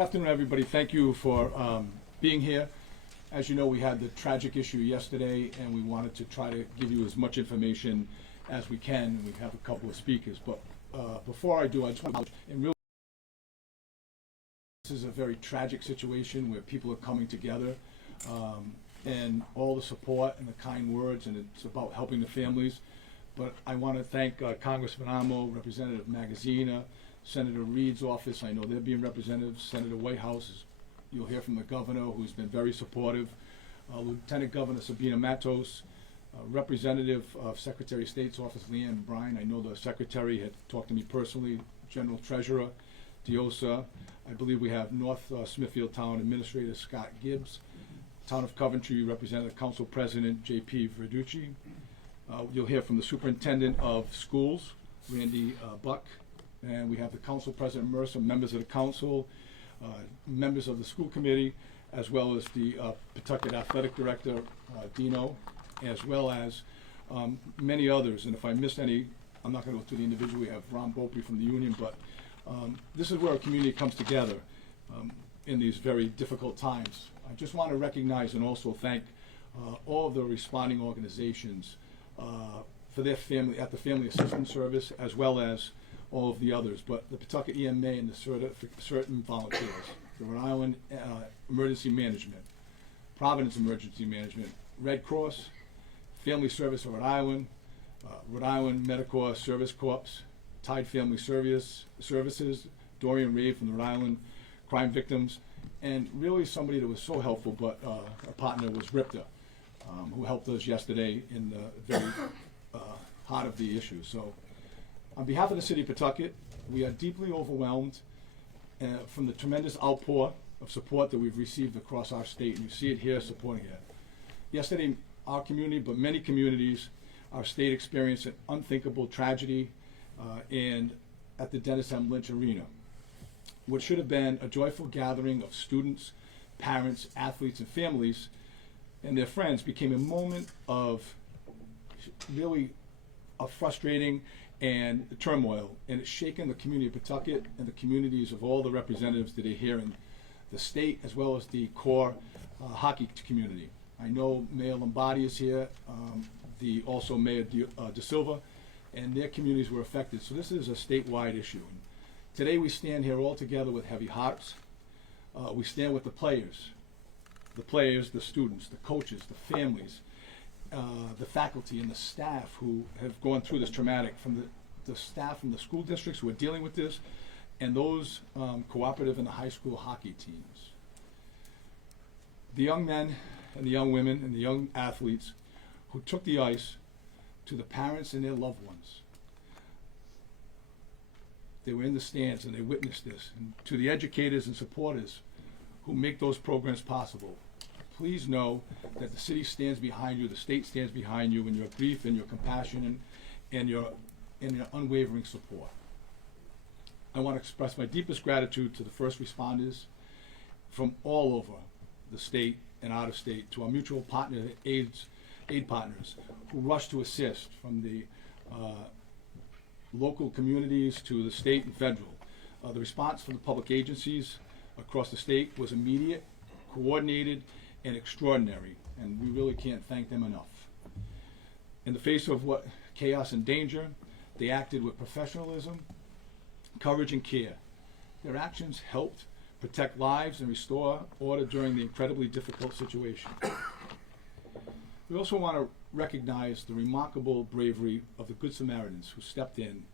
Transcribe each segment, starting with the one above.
Good afternoon, everybody. Thank you for being here. As you know, we had the tragic issue yesterday, and we wanted to try to give you as much information as we can. We have a couple of speakers, but before I do, I just want to and really, this is a very tragic situation where people are coming together, and all the support and the kind words, and it's about helping the families. But I want to thank Congressman Amo, Representative Magazina, Senator Reed's office. I know they're being represented. Senator Whitehouse, you'll hear from the governor, who's been very supportive. Lieutenant Governor Sabina Matos, Representative of Secretary of State's office, Leanne Bryan. I know the Secretary had talked to me personally. General Treasurer Diosa. I believe we have North Smithfield Town Administrator Scott Gibbs. Town of Coventry Representative Council President J.P. Verducci. You'll hear from the Superintendent of Schools, Randy Buck. And we have the Council President Mercer, members of the Council, members of the School Committee, as well as the Pawtucket Athletic Director, Dino, as well as many others. And if I missed any, I'm not going to go through the individual. We have Ron Bopri from the union, but this is where a community comes together in these very difficult times. I just want to recognize and also thank all of the responding organizations for their family, at the Family Assistance Service, as well as all of the others, but the Pawtucket EMA and the certain volunteers, the Rhode Island Emergency Management, Providence Emergency Management, Red Cross, Family Service of Rhode Island Medical Service Corps, Tide Family Services, Dorian Reed from the Rhode Island Crime Victims, and really somebody that was so helpful, but our partner was Ripta, who helped us yesterday in the very heart of the issue. So, on behalf of the City of Pawtucket, we are deeply overwhelmed from the tremendous outpour of support that we've received across our state, and you see it here supporting it. Yesterday, our community, but many communities, our state experienced an unthinkable tragedy and at the Dennis M. Lynch Arena. What should have been a joyful gathering of students, parents, athletes, and families and their friends became a moment of really frustrating and turmoil, and it's shaken the community of Pawtucket and the communities of all the representatives that are here in the state, as well as the core hockey community. I know Mayor Lombardi is here, also Mayor De Silva, and their communities were affected. So this is a statewide issue. And today we stand here all together with heavy hearts. We stand with the players, the students, the coaches, the families, the faculty and the staff who have gone through this traumatic, from the staff from the school districts who are dealing with this, and those cooperative and the high school hockey teams. The young men and the young women and the young athletes who took the ice, to the parents and their loved ones. They were in the stands and they witnessed this. And to the educators and supporters who make those programs possible. Please know that the city stands behind you, the state stands behind you in your grief and your compassion and your unwavering support. I want to express my deepest gratitude to the first responders from all over the state and out of state, to our mutual partner, aid partners who rushed to assist, from the local communities to the state and federal. The response from the public agencies across the state was immediate, coordinated, and extraordinary, and we really can't thank them enough. In the face of what chaos and danger, they acted with professionalism, courage, and care. Their actions helped protect lives and restore order during the incredibly difficult situation. We also want to recognize the remarkable bravery of the Good Samaritans who stepped in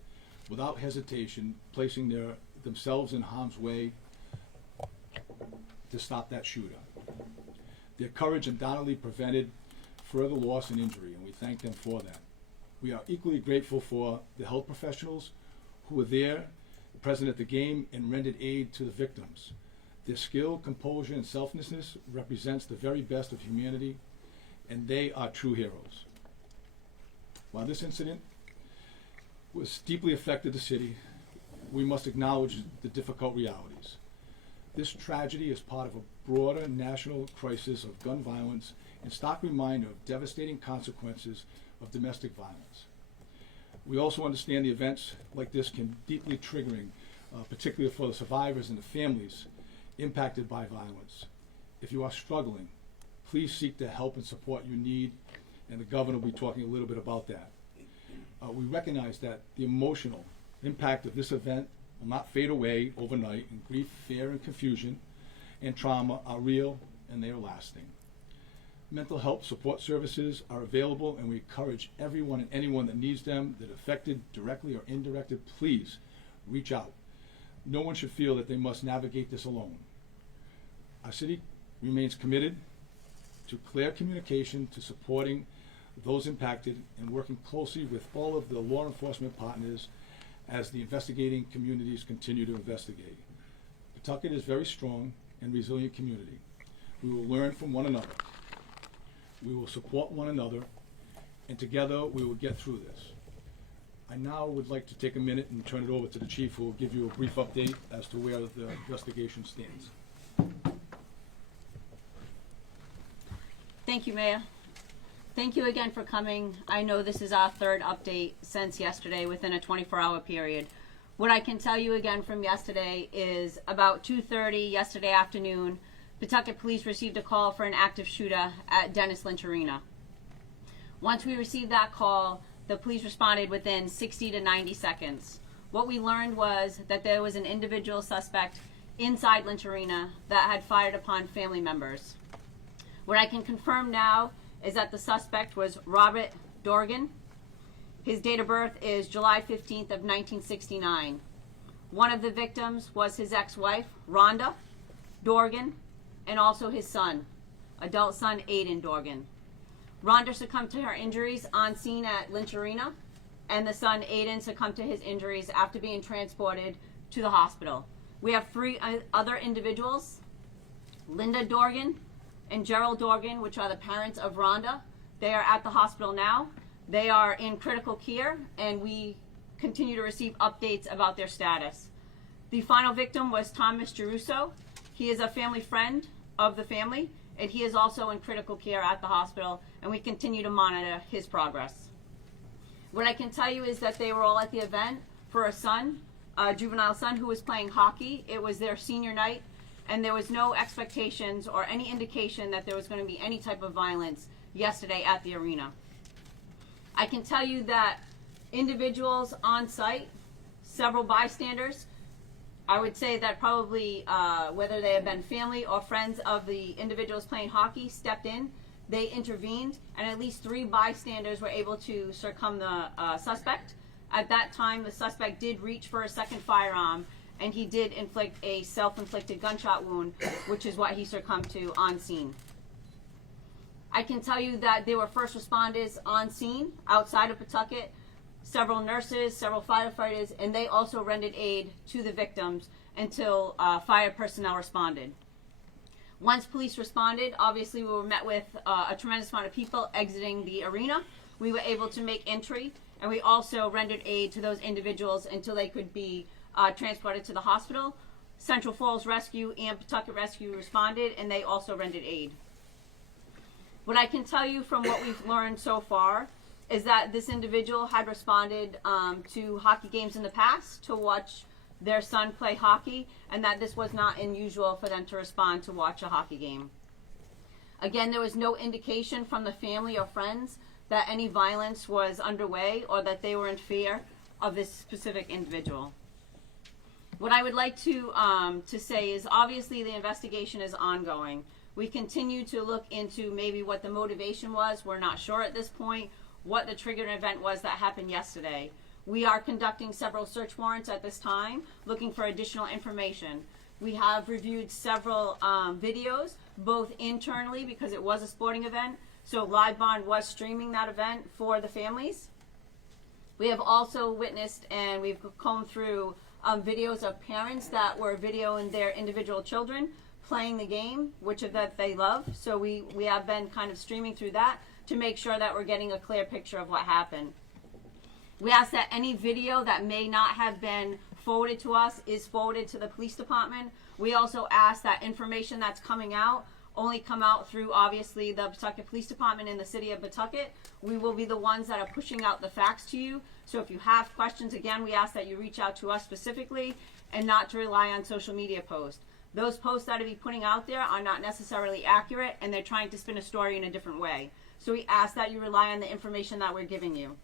without hesitation, placing themselves in harm's way to stop that shooter. Their courage undoubtedly prevented further loss and injury, and we thank them for that. We are equally grateful for the health professionals who were there, present at the game, and rendered aid to the victims. Their skill, composure, and selflessness represents the very best of humanity, and they are true heroes. While this incident was deeply affected the city, we must acknowledge the difficult realities. This tragedy is part of a broader national crisis of gun violence and stark reminder of devastating consequences of domestic violence. We also understand the events like this can be deeply triggering, particularly for the survivors and the families, impacted by violence. If you are struggling, please seek the help and support you need, and the governor will be talking a little bit about that. We recognize that the emotional impact of this event will not fade away overnight, and grief, fear, and confusion and trauma are real and they are lasting. Mental health support services are available, and we encourage everyone and anyone that needs them, that affected directly or indirectly, please reach out. No one should feel that they must navigate this alone. Our city remains committed to clear communication, to supporting those impacted, and working closely with all of the law enforcement partners as the investigating communities continue to investigate. Pawtucket is a very strong and resilient community. We will learn from one another. We will support one another, and together we will get through this. I now would like to take a minute and turn it over to the chief, who will give you a brief update as to where the investigation stands. Thank you, Mayor. Thank you again for coming. I know this is our third update since yesterday within a 24-hour period. What I can tell you again from yesterday is about 2:30 yesterday afternoon, Pawtucket Police received a call for an active shooter at Dennis Lynch Arena. Once we received that call, the police responded within 60 to 90 seconds. What we learned was that there was an individual suspect inside Lynch Arena that had fired upon family members. What I can confirm now is that the suspect was Robert Dorgan. His date of birth is July 15th of 1969. One of the victims was his ex-wife, Rhonda Dorgan, and also his son, adult son Aiden Dorgan. Rhonda succumbed to her injuries on scene at Lynch Arena, and the son Aiden succumbed to his injuries after being transported to the hospital. We have three other individuals, Linda Dorgan and Gerald Dorgan, which are the parents of Rhonda. They are at the hospital now. They are in critical care, and we continue to receive updates about their status. The final victim was Thomas Geruso. He is a family friend of the family, and he is also in critical care at the hospital, and we continue to monitor his progress. What I can tell you is that they were all at the event for a son, a juvenile son who was playing hockey. It was their senior night, and there was no expectations or any indication that there was going to be any type of violence yesterday at the arena. I can tell you that individuals on site, several bystanders, I would say that probably whether they have been family or friends of the individuals playing hockey, stepped in, they intervened, and at least 3 bystanders were able to circum the suspect. At that time, the suspect did reach for a second firearm, and he did inflict a self-inflicted gunshot wound, which is what he succumbed to on scene. I can tell you that there were first responders on scene outside of Pawtucket, several nurses, several firefighters, and they also rendered aid to the victims until fire personnel responded. Once police responded, obviously we were met with a tremendous amount of people exiting the arena. We were able to make entry, and we also rendered aid to those individuals until they could be transported to the hospital. Central Falls Rescue and Pawtucket Rescue responded, and they also rendered aid. What I can tell you from what we've learned so far is that this individual had responded to hockey games in the past to watch their son play hockey, and that this was not unusual for them to respond to watch a hockey game. Again, there was no indication from the family or friends that any violence was underway or that they were in fear of this specific individual. What I would like to say is obviously the investigation is ongoing. We continue to look into maybe what the motivation was. We're not sure at this point what the triggering event was that happened yesterday. We are conducting several search warrants at this time, looking for additional information. We have reviewed several videos, both internally because it was a sporting event, so Live Bond was streaming that event for the families. We have also witnessed and we've combed through videos of parents that were videoing their individual children playing the game, which of that they love. So we have been kind of streaming through that to make sure that we're getting a clear picture of what happened. We ask that any video that may not have been forwarded to us is forwarded to the police department. We also ask that information that's coming out only come out through obviously the Pawtucket Police Department in the city of Pawtucket. We will be the ones that are pushing out the facts to you. So if you have questions, again, we ask that you reach out to us specifically and not to rely on social media posts. those posts that we putting out there are not necessarily accurate, and they're trying to spin a story in a different way. So we ask that you rely on the information that we're giving you.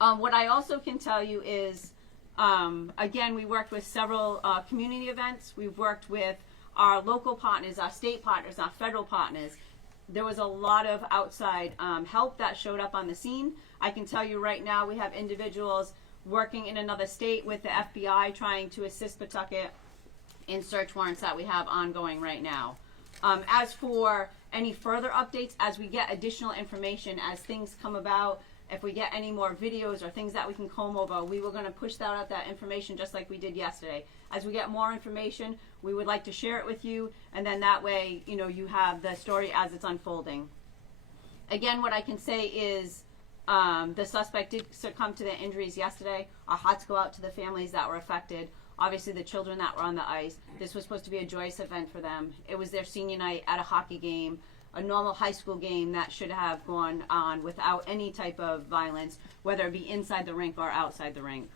What I also can tell you is, again, we worked with several community events. We've worked with our local partners, our state partners, our federal partners. There was a lot of outside help that showed up on the scene. I can tell you right now we have individuals working in another state with the FBI trying to assist Pawtucket in search warrants that we have ongoing right now. As for any further updates, as we get additional information, as things come about, if we get any more videos or things that we can comb over, we were going to push out that information just like we did yesterday. As we get more information, we would like to share it with you, and then that way, you know, you have the story as it's unfolding. Again, what I can say is the suspect did succumb to their injuries yesterday. Our hearts go out to the families that were affected. Obviously, the children that were on the ice. This was supposed to be a joyous event for them. It was their senior night at a hockey game, a normal high school game that should have gone on without any type of violence, whether it be inside the rink or outside the rink.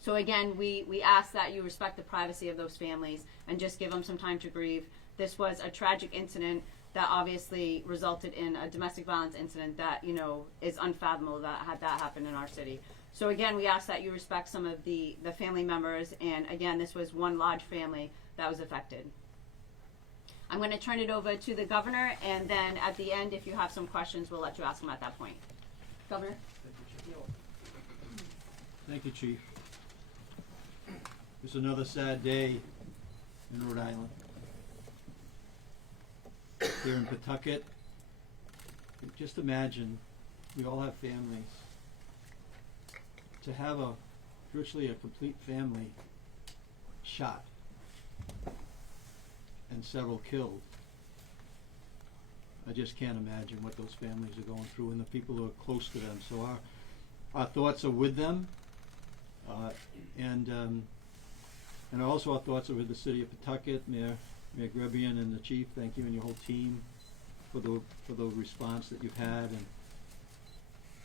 So again, we ask that you respect the privacy of those families and just give them some time to grieve. This was a tragic incident that obviously resulted in a domestic violence incident that, you know, is unfathomable that had that happen in our city. So again, we ask that you respect some of the family members, and again, this was one large family that was affected. I'm going to turn it over to the governor, and then at the end, if you have some questions, we'll let you ask them at that point. Governor? Thank you, Chief. It's another sad day in Rhode Island. Here in Pawtucket, just imagine, we all have families. To have virtually a complete family shot and several killed, I just can't imagine what those families are going through and the people who are close to them. So our thoughts are with them, and also our thoughts are with the city of Pawtucket, Mayor Grebian and the chief. Thank you and your whole team for the response that you've had. And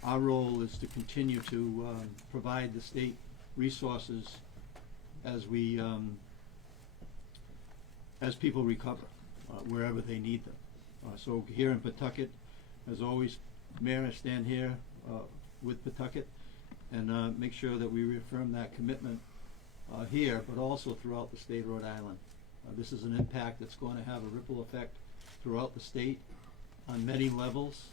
our role is to continue to provide the state resources as people recover, wherever they need them. So here in Pawtucket, as always, Mayor, I stand here with Pawtucket and make sure that we reaffirm that commitment here, but also throughout the state of Rhode Island. This is an impact that's going to have a ripple effect throughout the state on many levels,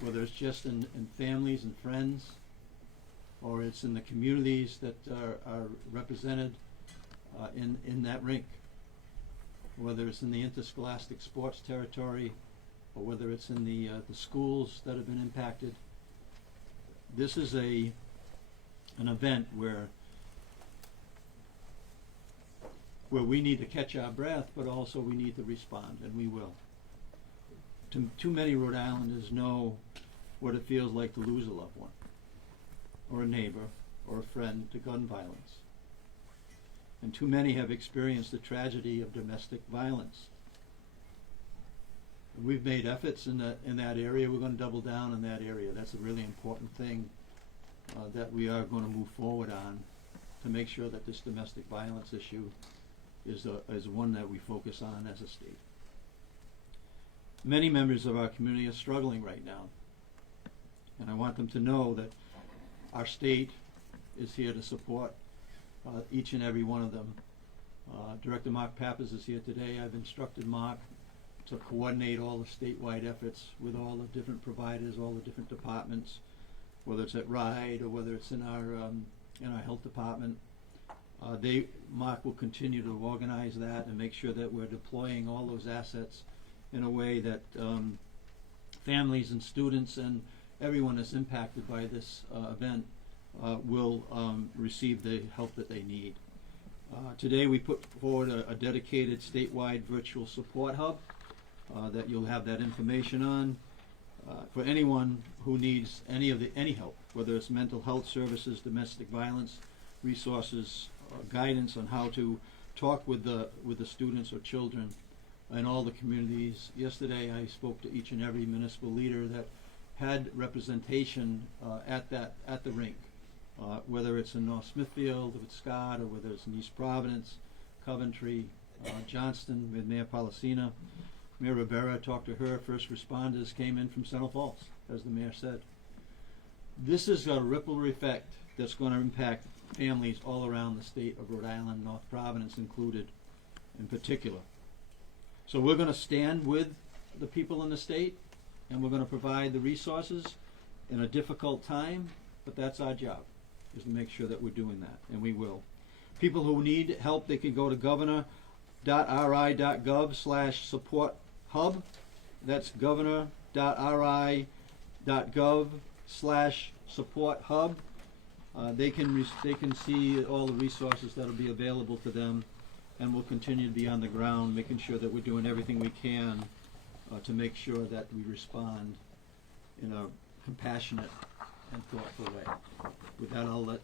whether it's just in families and friends, or it's in the communities that are represented in that rink, whether it's in the interscholastic sports territory, or whether it's in the schools that have been impacted. This is an event where we need to catch our breath, but also we need to respond, and we will. Too many Rhode Islanders know what it feels like to lose a loved one, or a neighbor, or a friend to gun violence. And too many have experienced the tragedy of domestic violence. We've made efforts in that area. We're going to double down in that area. That's a really important thing that we are going to move forward on to make sure that this domestic violence issue is one that we focus on as a state. Many members of our community are struggling right now, and I want them to know that our state is here to support each and every one of them. Director Mark Pappas is here today. I've instructed Mark to coordinate all the statewide efforts with all the different providers, all the different departments, whether it's at RIDE or whether it's in our health department. Mark will continue to organize that and make sure that we're deploying all those assets in a way that families and students and everyone that's impacted by this event will receive the help that they need. Today we put forward a dedicated statewide virtual support hub that you'll have that information on for anyone who needs any help, whether it's mental health services, domestic violence resources, guidance on how to talk with the students or children in all the communities. Yesterday I spoke to each and every municipal leader that had representation at the rink, whether it's in North Smithfield with Scott or whether it's in East Providence, Coventry, Johnston with Mayor Policina. Mayor Rivera, talked to her, first responders came in from Central Falls, as the mayor said. This is a ripple effect that's gonna impact families all around the state of Rhode Island, North Providence included in particular. So we're gonna stand with the people in the state, and we're gonna provide the resources in a difficult time, but that's our job, is to make sure that we're doing that, and we will. People who need help, they can go to governor.ri.gov/support hub. That's governor.ri.gov/support hub. They can see all the resources that'll be available to them, and we'll continue to be on the ground, making sure that we're doing everything we can to make sure that we respond in a compassionate and thoughtful way. With that, I'll let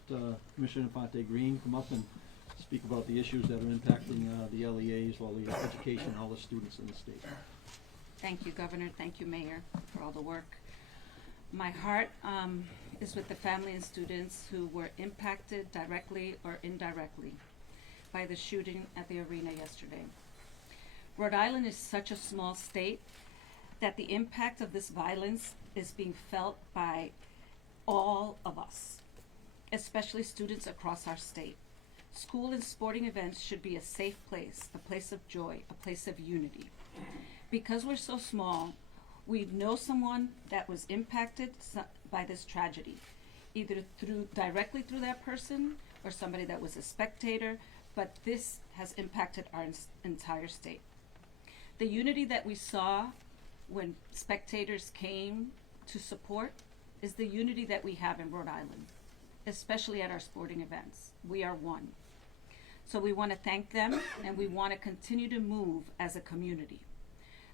Commissioner Ponte Green come up and speak about the issues that are impacting the LEAs, all the education, all the students in the state. Thank you, Governor. Thank you, Mayor, for all the work. My heart is with the family and students who were impacted directly or indirectly by the shooting at the arena yesterday. Rhode Island is such a small state that the impact of this violence is being felt by all of us, especially students across our state. School and sporting events should be a safe place, a place of joy, a place of unity. Because we're so small, we know someone that was impacted by this tragedy, either directly through that person or somebody that was a spectator, but this has impacted our entire state. The unity that we saw when spectators came to support is the unity that we have in Rhode Island, especially at our sporting events. We are one. So we want to thank them, and we want to continue to move as a community.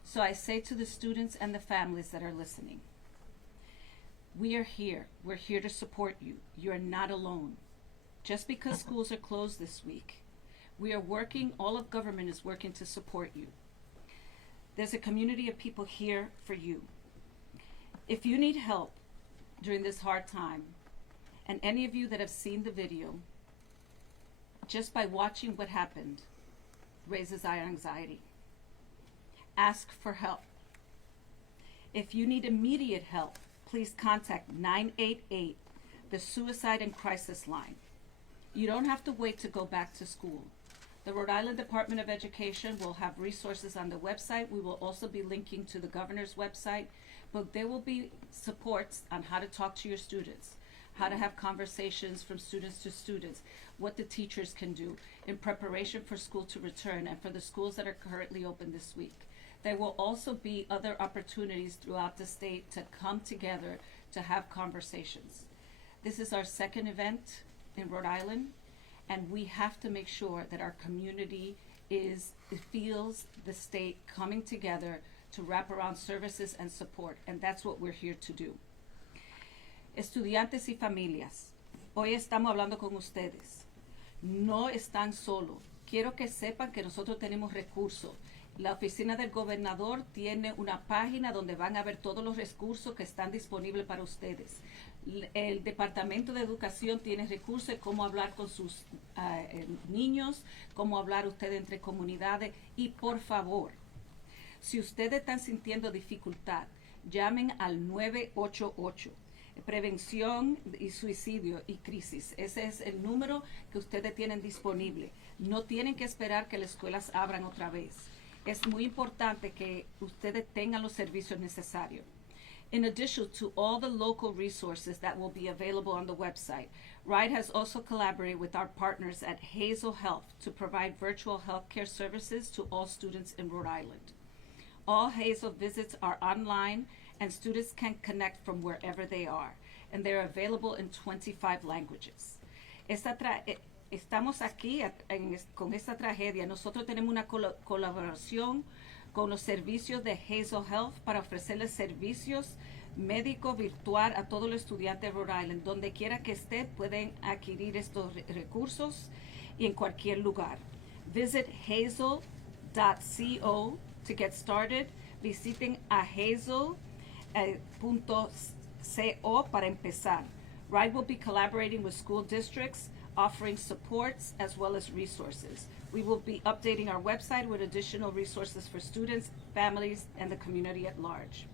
So I say to the students and the families that are listening, we are here. We're here to support you. You're not alone. Just because schools are closed this week, we are working, all of government is working to support you. There's a community of people here for you. If you need help during this hard time, and any of you that have seen the video, just by watching what happened, raises our anxiety. Ask for help. If you need immediate help, please contact 988, the Suicide and Crisis Line. You don't have to wait to go back to school. The Rhode Island Department of Education will have resources on the website. We will also be linking to the governor's website, but there will be supports on how to talk to your students, how to have conversations from students to students, what the teachers can do in preparation for school to return and for the schools that are currently open this week. There will also be other opportunities throughout the state to come together to have conversations. This is our second event in Rhode Island, and we have to make sure that our community feels the state coming together to wrap around services and support, and that's what we're here to do. Estudiantes y familias, hoy estamos hablando con ustedes. No están solos. Quiero que sepan que nosotros tenemos recursos. La oficina del gobernador tiene una página donde van a ver todos los recursos que están disponibles para ustedes. El Departamento de Educación tiene recursos de cómo hablar con sus niños, cómo hablar ustedes entre comunidades. Y por favor, si ustedes están sintiendo dificultad, llamen al 988. Prevención y suicidio y crisis. Ese es el número que ustedes tienen disponible. No tienen que esperar que las escuelas abran otra vez. Es muy importante que ustedes tengan los servicios necesarios. In addition to all the local resources that will be available on the website, RIDE has also collaborated with our partners at Hazel Health to provide virtual healthcare services to all students in Rhode Island. All Hazel visits are online, and students can connect from wherever they are, and they're available in 25 languages. Estamos aquí con esta tragedia. Nosotros tenemos una colaboración con los servicios de Hazel Health para ofrecerles servicios médicos virtual a todos los estudiantes de Rhode Island. Donde quiera que esté, pueden adquirir estos recursos y en cualquier lugar. Visit hazel.co to get started. Visiten a hazel.co para empezar. RIDE will be collaborating with school districts, offering supports as well as resources. We will be updating our website with additional resources for students, families, and the community at large.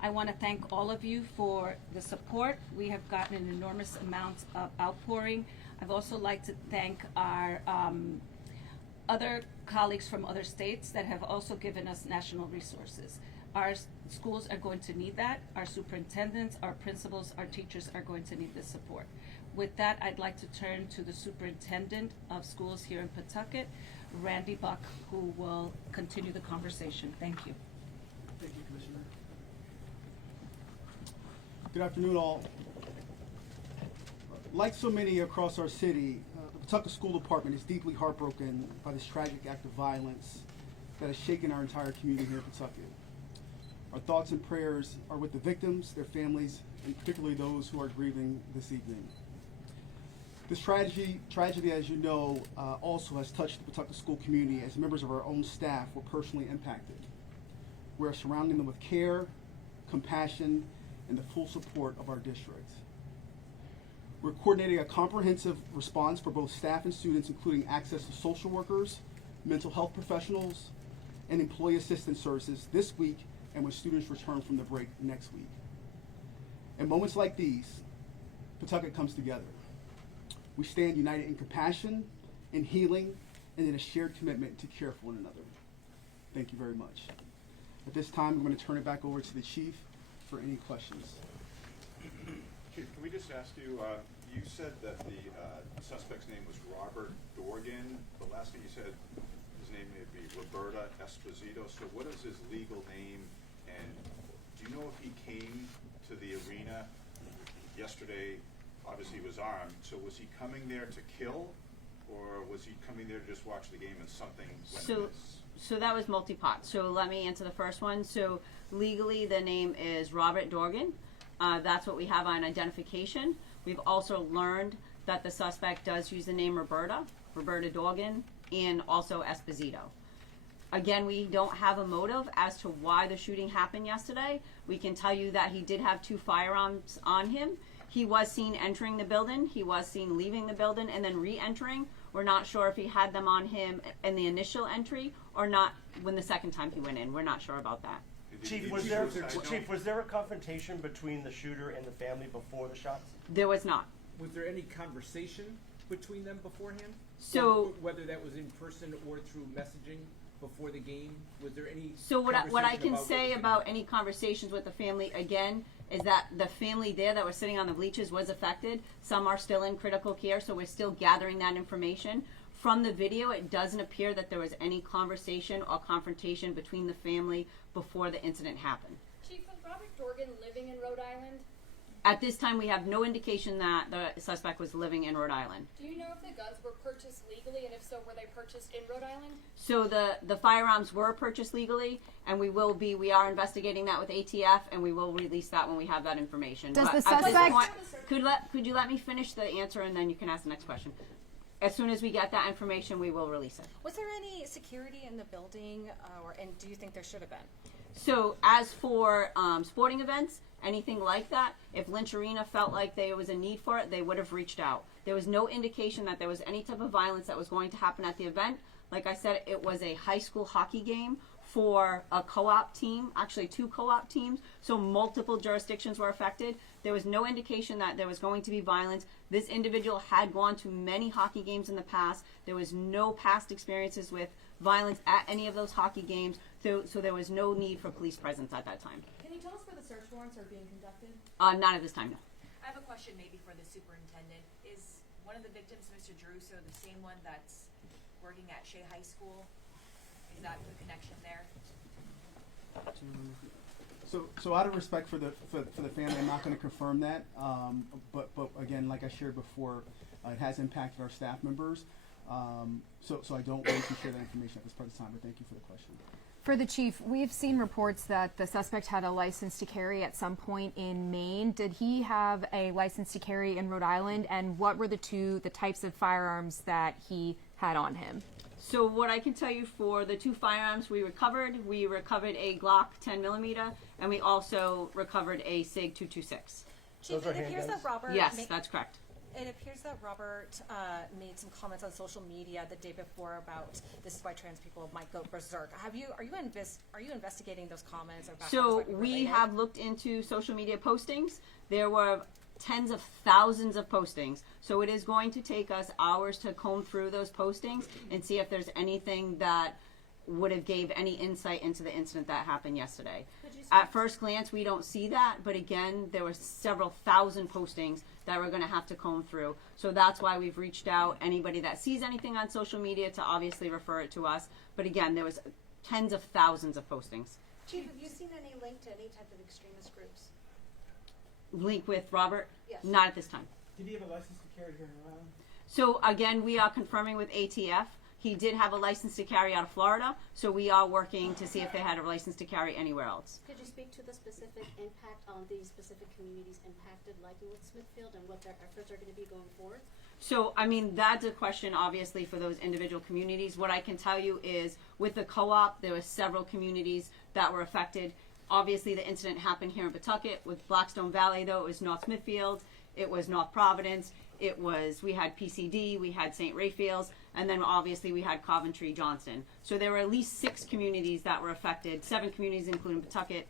I want to thank all of you for the support. We have gotten an enormous amount of outpouring. I'd also like to thank our other colleagues from other states that have also given us national resources. Our schools are going to need that. Our superintendents, our principals, our teachers are going to need this support. With that, I'd like to turn to the superintendent of schools here in Pawtucket, Randy Buck, who will continue the conversation. Thank you. Thank you, Commissioner. Good afternoon, all. Like so many across our city, the Pawtucket School Department is deeply heartbroken by this tragic act of violence that has shaken our entire community here in Pawtucket. Our thoughts and prayers are with the victims, their families, and particularly those who are grieving this evening. This tragedy, as you know, also has touched the Pawtucket school community as members of our own staff were personally impacted. We are surrounding them with care, compassion, and the full support of our district. We're coordinating a comprehensive response for both staff and students, including access to social workers, mental health professionals, and employee assistance services this week and when students return from the break next week. In moments like these, Pawtucket comes together. We stand united in compassion, in healing, and in a shared commitment to care for one another. Thank you very much. At this time, I'm going to turn it back over to the Chief for any questions. Chief, can we just ask you, you said that the suspect's name was Robert Dorgan. The last thing you said, his name may be Roberta Esposito. So what is his legal name? And do you know if he came to the arena yesterday? Obviously he was armed. So was he coming there to kill? Or was he coming there to just watch the game and something went amiss? So that was multi-pot. So let me answer the first one. So legally the name is Robert Dorgan. That's what we have on identification. We've also learned that the suspect does use the name Roberta Dorgan, and also Esposito. Again, we don't have a motive as to why the shooting happened yesterday. We can tell you that he did have 2 firearms on him. He was seen entering the building. He was seen leaving the building and then re-entering. We're not sure if he had them on him in the initial entry or not when the second time he went in. We're not sure about that. Chief, was there a confrontation between the shooter and the family before the shots? There was not. Was there any conversation between them beforehand? So- Or whether that was in person or through messaging before the game, was there any? So what I can conversation say about any conversations with the family, again, is that the family there that was sitting on the bleachers was affected. Some are still in critical care, so we're still gathering that information. From the video, it doesn't appear that there was any conversation or confrontation between the family before the incident happened. Chief, was Robert Dorgan living in Rhode Island? At this time, we have no indication that the suspect was living in Rhode Island. Do you know if the guns were purchased legally, and if so, were they purchased in Rhode Island? So the firearms were purchased legally, and we are investigating that with ATF, and we will release that when we have that information. Does But the at this suspect- point, could you let me finish the answer, and then you can ask the next question? As soon as we get that information, we will release it. Was there any security in the building, and do you think there should have been? So as for sporting events, anything like that, if Lynch Arena felt like there was a need for it, they would have reached out. There was no indication that there was any type of violence that was going to happen at the event. Like I said, it was a high school hockey game for a co-op team, actually 2 co-op teams, so multiple jurisdictions were affected. There was no indication that there was going to be violence. This individual had gone to many hockey games in the past. There was no past experiences with violence at any of those hockey games, so there was no need for police presence at that time. Can you tell us where the search warrants are being conducted? Not at this time, no. I have a question maybe for the superintendent. Is one of the victims, Mr. Geruso, the same one that's working at Shea High School? Is that the connection there? So out of respect for the family, I'm not going to confirm that. But again, like I shared before, it has impacted our staff members. So I don't want to share that information at this point in time. But thank you for the question. For the chief, we've seen reports that the suspect had a license to carry at some point in Maine. Did he have a license to carry in Rhode Island? And what were the types of firearms that he had on him? So what I can tell you for the 2 firearms we recovered a Glock 10mm, and we also recovered a SIG 226. Chief, it appears that Robert. Yes, that's correct. It appears that Robert made some comments on social media the day before about this is why trans people might go berserk. Are you investigating those comments? Or So we have looked into social media postings. There were tens of thousands of postings. So it is going to take us hours to comb through those postings and see if there's anything that would have gave any insight into the incident that happened yesterday. At first glance, we don't see that, but again, there were several thousand postings that we're going to have to comb through. So that's why we've reached out. Anybody that sees anything on social media to obviously refer it to us. But again, there was tens of thousands of postings. Chief, have you seen any link to any type of extremist groups? Link with Robert? Yes. Not at this time. Did he have a license to carry here in Rhode Island? So again, we are confirming with ATF. He did have a license to carry out of Florida, so we are working to see if they had a license to carry anywhere else. Could you speak to the specific impact on the specific communities impacted, like with Smithfield, and what their efforts are going to be going forward? So, I mean, that's a question, obviously, for those individual communities. What I can tell you is, with the co-op, there were several communities that were affected. Obviously, the incident happened here in Pawtucket. With Blackstone Valley, though, it was North Smithfield, it was North Providence, we had PCD, we had St. Raphael's, and then obviously we had Coventry, Johnston. So there were at least 6 communities that were affected, 7 communities including Pawtucket.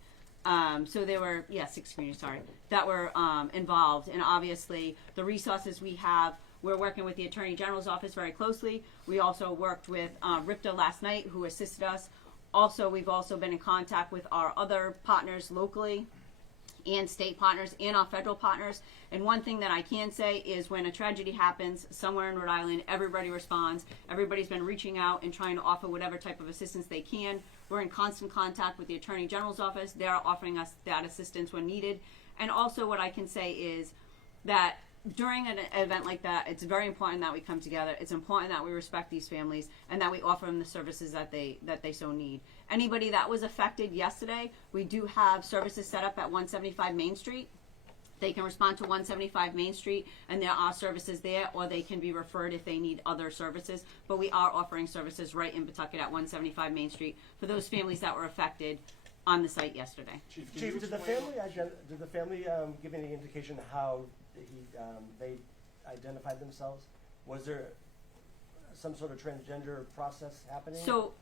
So there were, 6 communities, that were involved. And obviously the resources we have, we're working with the Attorney General's office very closely. We also worked with RIPTA last night, who assisted us. Also, we've also been in contact with our other partners locally and state partners and our federal partners. And one thing that I can say is when a tragedy happens somewhere in Rhode Island, everybody responds. Everybody's been reaching out and trying to offer whatever type of assistance they can. We're in constant contact with the Attorney General's office. They're offering us that assistance when needed. And also what I can say is that during an event like that, it's very important that we come together. It's important that we respect these families and that we offer them the services that they so need. Anybody that was affected yesterday, we do have services set up at 175 Main Street. They can respond to 175 Main Street, and there are services there, or they can be referred if they need other services. But we are offering services right in Pawtucket at 175 Main Street for those families that were affected on the site yesterday. Chief, did the family give any indication how they identified themselves? Was there some sort of transgender process happening? So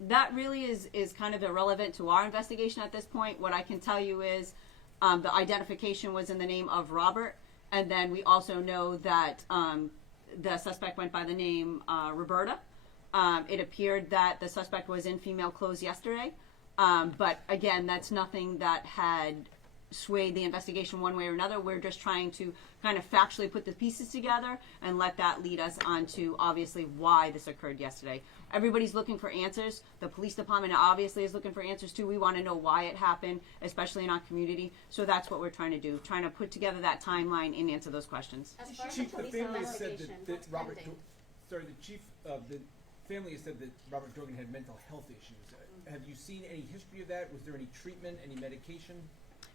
that really is kind of irrelevant to our investigation at this point. What I can tell you is the identification was in the name of Robert, and then we also know that the suspect went by the name Roberta. It appeared that the suspect was in female clothes yesterday, but again, that's nothing that had swayed the investigation one way or another. We're just trying to kind of factually put the pieces together and let that lead us on to obviously why this occurred yesterday. Everybody's looking for answers. The police department obviously is looking for answers too. We want to know why it happened, especially in our community. So that's what we're trying to do, trying to put together that timeline and answer those questions. As far as Chief, the the police family has said investigation, that what's Robert, pending? the chief of the family has said that Robert Dorgan had mental health issues. Have you seen any history of that? Was there any treatment, any medication?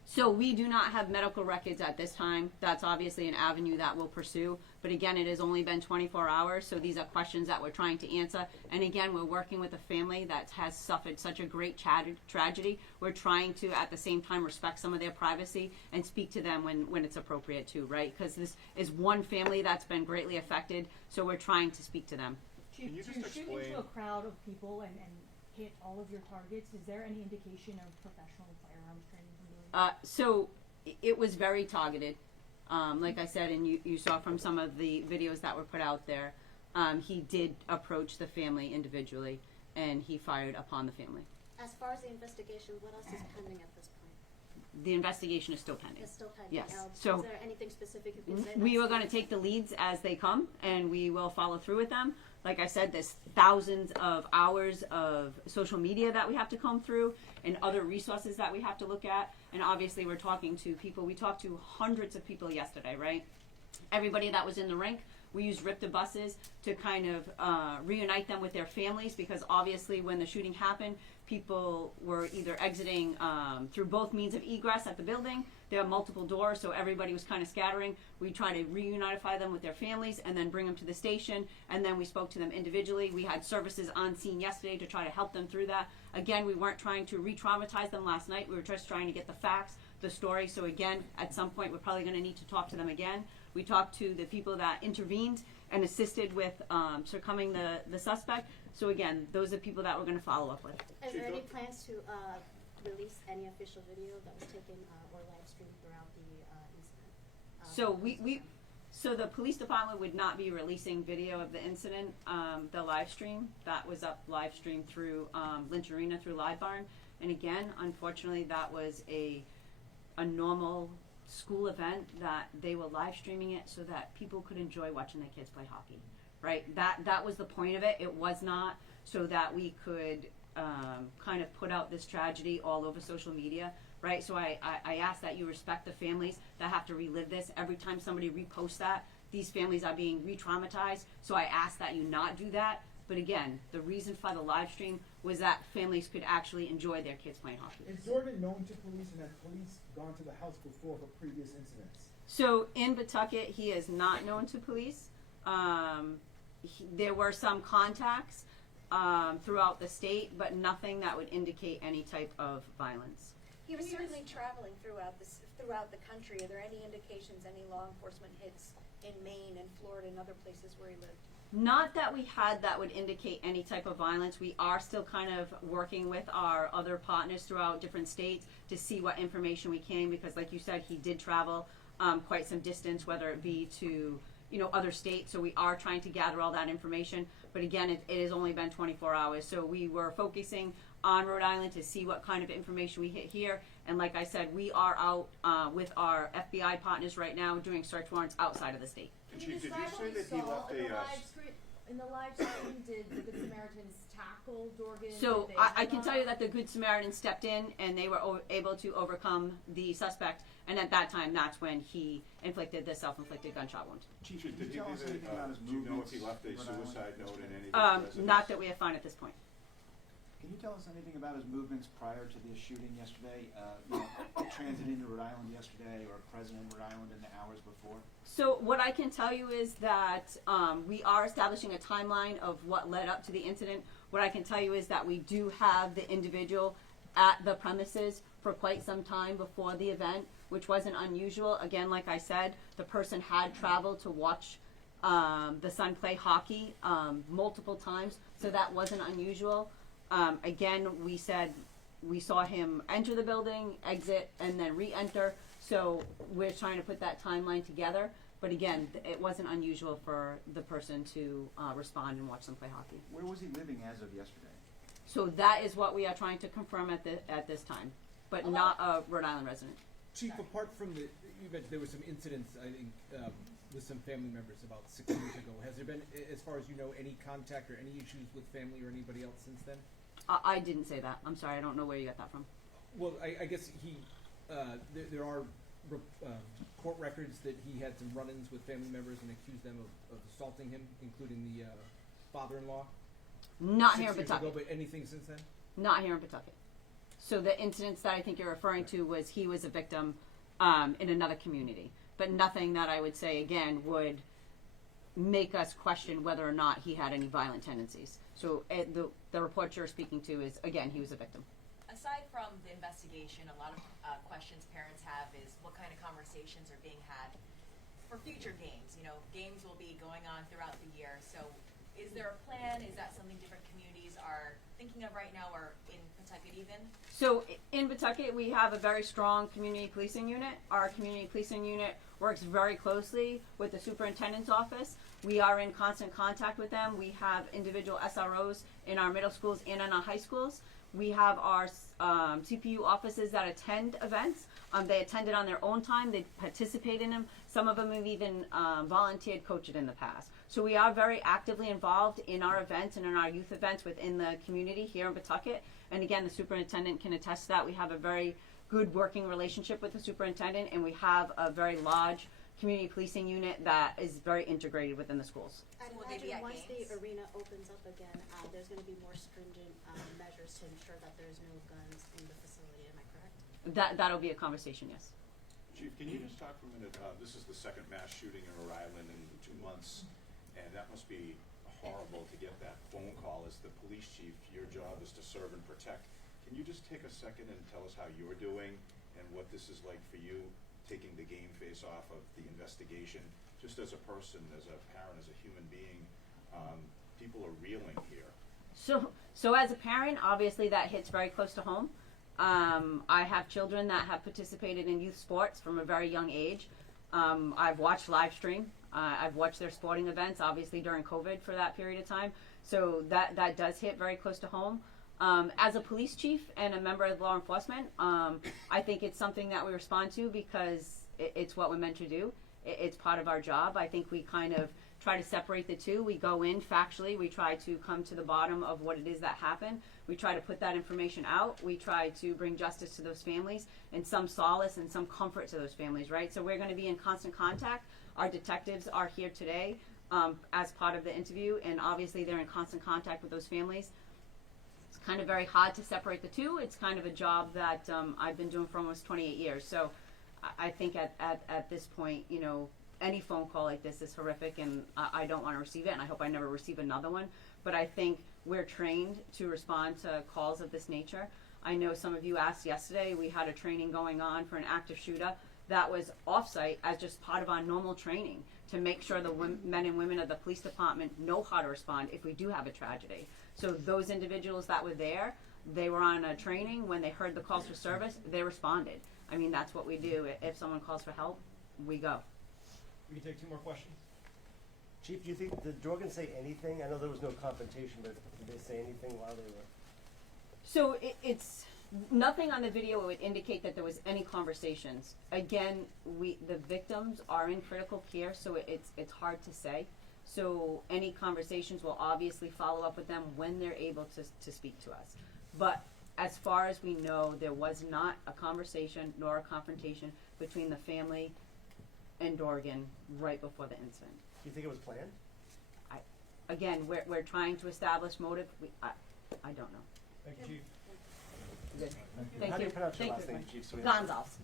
So we do not have medical records at this time. That's obviously an avenue that we'll pursue. But again, it has only been 24 hours, so these are questions that we're trying to answer. And again, we're working with a family that has suffered such a great tragedy. We're trying to, at the same time, respect some of their privacy and speak to them when it's appropriate too, right? Because this is one family that's been greatly affected, so we're trying to speak to them. Can you just shoot explain? into a crowd of people and hit all of your targets. Is there any indication of professional firearms training? So it was very targeted. Like I said, and you saw from some of the videos that were put out there, he did approach the family individually, and he fired upon the family. As far as the investigation, what else is pending at this point? The investigation is still pending. It's still pending. Yes. Is So there anything specific you can say? we were going to take the leads as they come, and we will follow through with them. Like I said, there's thousands of hours of social media that we have to comb through and other resources that we have to look at. And obviously we're talking to people. We talked to hundreds of people yesterday, right? Everybody that was in the rink. We used RIPTA buses to kind of reunite them with their families, because obviously when the shooting happened, people were either exiting through both means of egress at the building. There are multiple doors, so everybody was kind of scattering. We tried to reunify them with their families and then bring them to the station, and then we spoke to them individually. We had services on scene yesterday to try to help them through that. Again, we weren't trying to re-traumatize them last night. We were just trying to get the facts, the story. So again, at some point, we're probably going to need to talk to them again. We talked to the people that intervened and assisted with succumbing the suspect. So again, those are people that we're going to follow up with. Is there any plans to release any official video that was taken or live streamed throughout the incident? So the police department would not be releasing video of the incident, the live stream. That was up live streamed through Lynch Arena through Live Barn. And again, unfortunately, that was a normal school event that they were live streaming it so that people could enjoy watching their kids play hockey, right? That was the point of it. It was not so that we could kind of put out this tragedy all over social media, right? So I ask that you respect the families that have to relive this. Every time somebody reposts that, these families are being re-traumatized. So I ask that you not do that. But again, the reason for the live stream was that families could actually enjoy their kids playing hockey. Is Dorgan known to police, and have police gone to the house before for previous incidents? So in Pawtucket, he is not known to police. There were some contacts throughout the state, but nothing that would indicate any type of violence. He was certainly traveling throughout the country. Are there any indications, any law enforcement hits in Maine and Florida and other places where he lived? Not that we had that would indicate any type of violence. We are still kind of working with our other partners throughout different states to see what information we can, because like you said, he did travel quite some distance, whether it be to other states. So we are trying to gather all that information. But again, it has only been 24 hours. So we were focusing on Rhode Island to see what kind of information we hit here. And like I said, we are out with our FBI partners right now doing search warrants outside of the state. Chief, did you say that he left In the live stream, did the Good Samaritans tackle Dorgan? So I can tell you that the Good Samaritan stepped in and they were able to overcome the suspect. And at that time, that's when he inflicted the self-inflicted gunshot wound. Chief, did he tell us anything about his movements? Do you know if he left a suicide note in any of his residence? Not that we have found at this point. Can you tell us anything about his movements prior to the shooting yesterday? Transit into Rhode Island yesterday, or present in Rhode Island in the hours before? So what I can tell you is that we are establishing a timeline of what led up to the incident. What I can tell you is that we do have the individual at the premises for quite some time before the event, which wasn't unusual. Again, like I said, the person had traveled to watch the son play hockey multiple times, so that wasn't unusual. Again, we said we saw him enter the building, exit, and then re-enter. So we're trying to put that timeline together. But again, it wasn't unusual for the person to respond and watch them play hockey. Where was he living as of yesterday? So that is what we are trying to confirm at this time, but not a Rhode Island resident. Chief, apart from you mentioned there were some incidents, I think, with some family members about 6 years ago. Has there been, as far as you know, any contact or any issues with family or anybody else since then? I didn't say that. I'm sorry. I don't know where you got that from. Well, I guess there are court records that he had some run-ins with family members and accused them of assaulting him, including the father-in-law. Not here in 6 years Pawtucket. ago, but anything since then? Not here in Pawtucket. So the incidents that I think you're referring to was he was a victim in another community, but nothing that I would say again would make us question whether or not he had any violent tendencies. So the report you're speaking to is, again, he was a victim. Aside from the investigation, a lot of questions parents have is what kind of conversations are being had for future games. Games will be going on throughout the year. So is there a plan? Is that something different communities are thinking of right now, or in Pawtucket even? So in Pawtucket, we have a very strong community policing unit. Our community policing unit works very closely with the superintendent's office. We are in constant contact with them. We have individual SROs in our middle schools and in our high schools. We have our CPU offices that attend events. They attend it on their own time. They participate in them. Some of them have even volunteered coached in the past. So we are very actively involved in our events and in our youth events within the community here in Pawtucket. And again, the superintendent can attest to that. We have a very good working relationship with the superintendent, and we have a very large community policing unit that is very integrated within the schools. I'd imagine once the arena opens up again, there's going to be more stringent measures to ensure that there's no guns in the facility. Am I correct? That'll be a conversation, yes. Chief, can you just talk for a minute? This is the second mass shooting in Rhode Island in 2 months, and that must be horrible to get that phone call as the police chief. Your job is to serve and protect. Can you just take a second and tell us how you're doing and what this is like for you, taking the game face off of the investigation just as a person, as a parent, as a human being, people are reeling here. So as a parent, obviously that hits very close to home. I have children that have participated in youth sports from a very young age. I've watched live stream. I've watched their sporting events, obviously during COVID for that period of time. So that does hit very close to home. As a police chief and a member of law enforcement, I think it's something that we respond to because it's what we're meant to do. It's part of our job. I think we kind of try to separate the two. We go in factually. We try to come to the bottom of what it is that happened. We try to put that information out. We try to bring justice to those families and some solace and some comfort to those families, right? So we're going to be in constant contact. Our detectives are here today as part of the interview, and obviously they're in constant contact with those families. It's kind of very hard to separate the two. It's kind of a job that I've been doing for almost 28 years. So I think at this point, you know, any phone call like this is horrific, and I don't want to receive it, and I hope I never receive another one. But I think we're trained to respond to calls of this nature. I know some of you asked yesterday, we had a training going on for an active shooter that was off-site as just part of our normal training to make sure the men and women of the police department know how to respond if we do have a tragedy. So those individuals that were there, they were on a training. When they heard the calls for service, they responded. I mean, that's what we do. If someone calls for help, we go. We can take 2 more questions. Chief, do you think, did Dorgan say anything? I know there was no confrontation, but did they say anything while they were? So it's nothing on the video would indicate that there was any conversations. Again, the victims are in critical care, so it's hard to say. So any conversations will obviously follow up with them when they're able to speak to us. But as far as we know, there was not a conversation nor a confrontation between the family and Dorgan right before the incident. Do you think it was planned? Again, we're trying to establish motive. I don't know. Thank you, Chief. Good. Thank How do you. you pronounce your Thank last you. name, Chief? So we- Gonzalez.